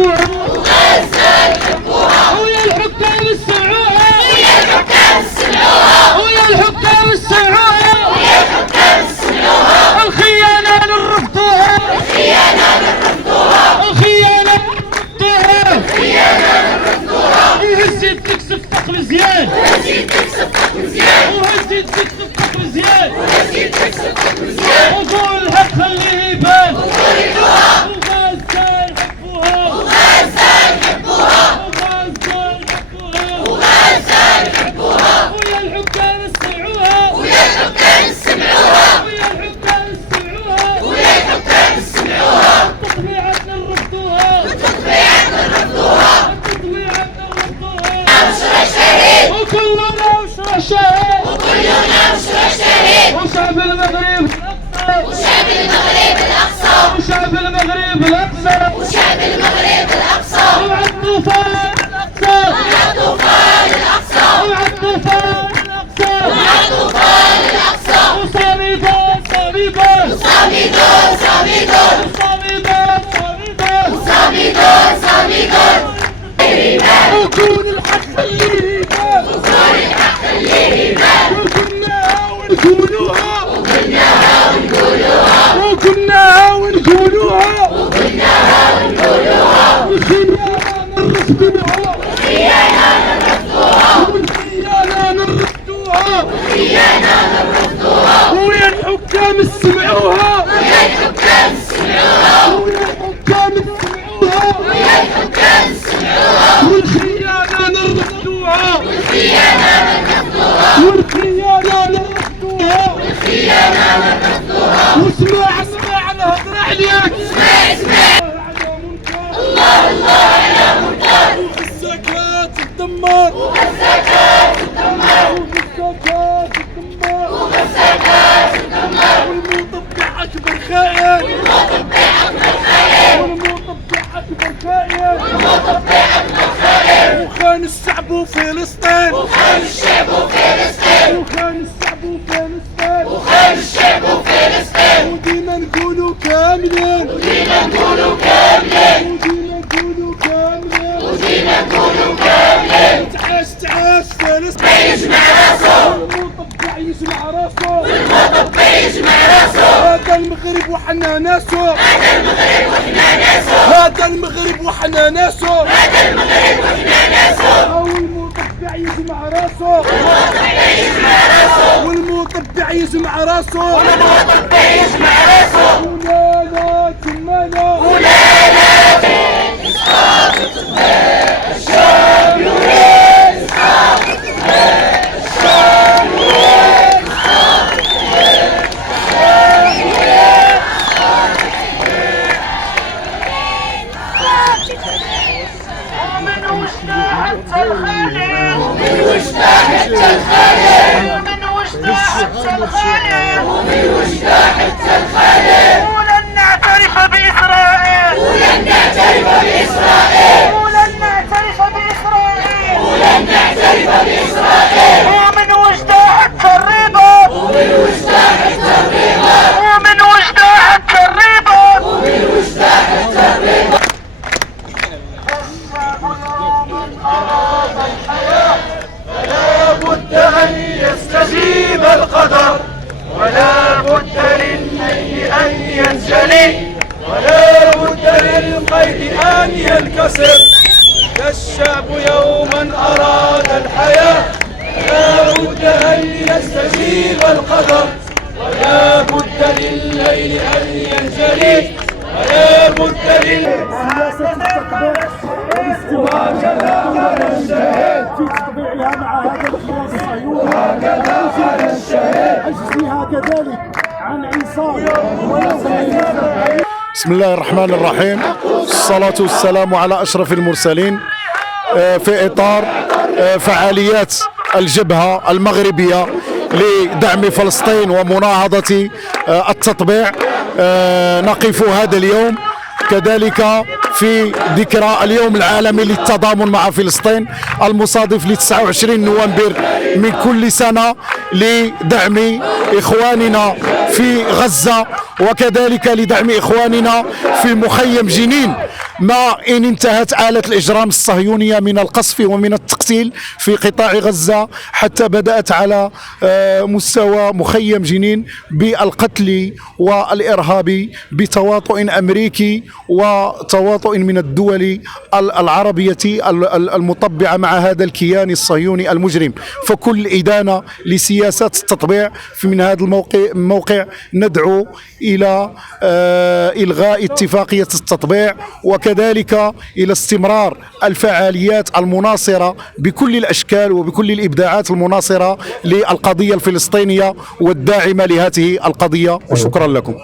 نحبوها وغزة نحبوها ويا الحكام السمعوها ويا الحكام السمعوها ويا الحكام السمعوها ويا الحكام السمعوها الخيانة نرفضوها الخيانة نرفضوها الخيانة نرفضوها الخيانة نرفضوها وهزيت تكسب فقر مزيان وهزيت تكسب فقر مزيان وهزيت تكسب فقر مزيان وهزيت تكسب فقر مزيان وقول الحق خليه يبان وقولوها وغزة نحبوها وغزة نحبوها وغزة نحبوها وغزة نحبوها ويا الحكام السمعوها ويا الحكام السمعوها ويا الحكام السمعوها ويا الحكام السمعوها تطبيعاتنا نردوها تطبيعاتنا نردوها تطبيعاتنا نردوها وشرى شهيد وكلنا وشرى شهيد وكلنا وشرى شهيد وشعب المغرب وشعب المغرب الأقصى وشعب المغرب الأقصى وشعب المغرب الأقصى ومع الطوفان الأقصى ومع الطوفان الأقصى ومع الطوفان الأقصى ومع الطوفان الأقصى وصامدون صامدون وصامدون صامدون وصامدون صامدون وصامدون صامدون وكون الحق اللي يبان وكون الحق اللي يبان وكناها ونقولوها وكناها ونقولوها وكناها ونقولوها وكناها ونقولوها والخيانة نرفضوها والخيانة نرفضوها والخيانة نرفضوها ويا الحكام سمعوها ويا الحكام سمعوها ويا الحكام سمعوها ويا الحكام سمعوها والخيانة نرفضوها والخيانة نرفضوها والخيانة نرفضوها والخيانة نرفضوها واسمع اسمع الهضرة عليك اسمع اسمع الله الله على منكر وغزة تدمر وغزة تدمر وغزة تدمر وغزة تدمر والمطبع أكبر خائن والمطبع أكبر خائن والمطبع أكبر خائن والمطبع أكبر خائن وخان الشعب وفلسطين وخان الشعب وفلسطين وخان الشعب وفلسطين وخان الشعب وفلسطين وديما نقولوا كاملين وديما نقولوا كاملين وديما نقولوا كاملين وديما نقولوا كاملين تعاش تعاش فلسطين يجمع راسو والمطبع يجمع راسو والمطبع يجمع راسو هذا المغرب وحنا ناسو هذا المغرب وحنا ناسو هذا المغرب وحنا ناسو هذا المغرب وحنا ناسو والمطبع يجمع راسو والمطبع يجمع راسو والمطبع يجمع راسو والمطبع يجمع راسو ولا لا تمانا ولا لا إسحاق الطباع الشعب يريد إسحاق الطباع الشعب يريد إسحاق الطباع الشعب يريد ومن وجدة حتى الخالد ومن وجدة حتى الخالد ومن وجدة حتى الخالد ومن وجدة حتى الخالد ولن نعترف بإسرائيل ولن نعترف بإسرائيل ولن نعترف بإسرائيل ولن نعترف بإسرائيل ومن وجدة حتى الرباط ومن وجدة حتى الرباط ومن وجدة حتى الرباط ومن وجدة حتى الرباط الشعب يوم أراد الحياة فلا بد أن يستجيب القدر ولا بد للنيل أن ينجلي ولا بد للقيد أن ينكسر الشعب يوما أراد الحياة لا بد أن يستجيب القدر ولا بد للليل أن ينجلي ولا بد سياسة التطبيع وهكذا قال الشهيد في تطبيعها مع هذا الإخلاص الصهيوني وهكذا قال الشهيد عجزها كذلك عن عصام ولا بسم الله الرحمن الرحيم. الصلاة والسلام على أشرف المرسلين. في إطار فعاليات الجبهة المغربية لدعم فلسطين ومناهضة التطبيع نقف هذا اليوم كذلك في ذكرى اليوم العالمي للتضامن مع فلسطين المصادف ل 29 نوفمبر من كل سنة لدعم إخواننا في غزة وكذلك لدعم إخواننا في مخيم جنين ما إن انتهت آلة الإجرام الصهيونية من القصف ومن التقتيل في قطاع غزة، حتى بدأت على مستوى مخيم جنين بالقتل والإرهاب بتواطؤ أمريكي وتواطؤ من الدول العربية المطبعة مع هذا الكيان الصهيوني المجرم. فكل إدانة لسياسات التطبيع من هذا الموقع ندعو إلى إلغاء اتفاقية التطبيع، وكذلك إلى استمرار الفعاليات المناصرة بكل الأشكال وبكل الإبداعات المناصرة للقضية الفلسطينية والداعمة لهذه القضية. وشكرا لكم.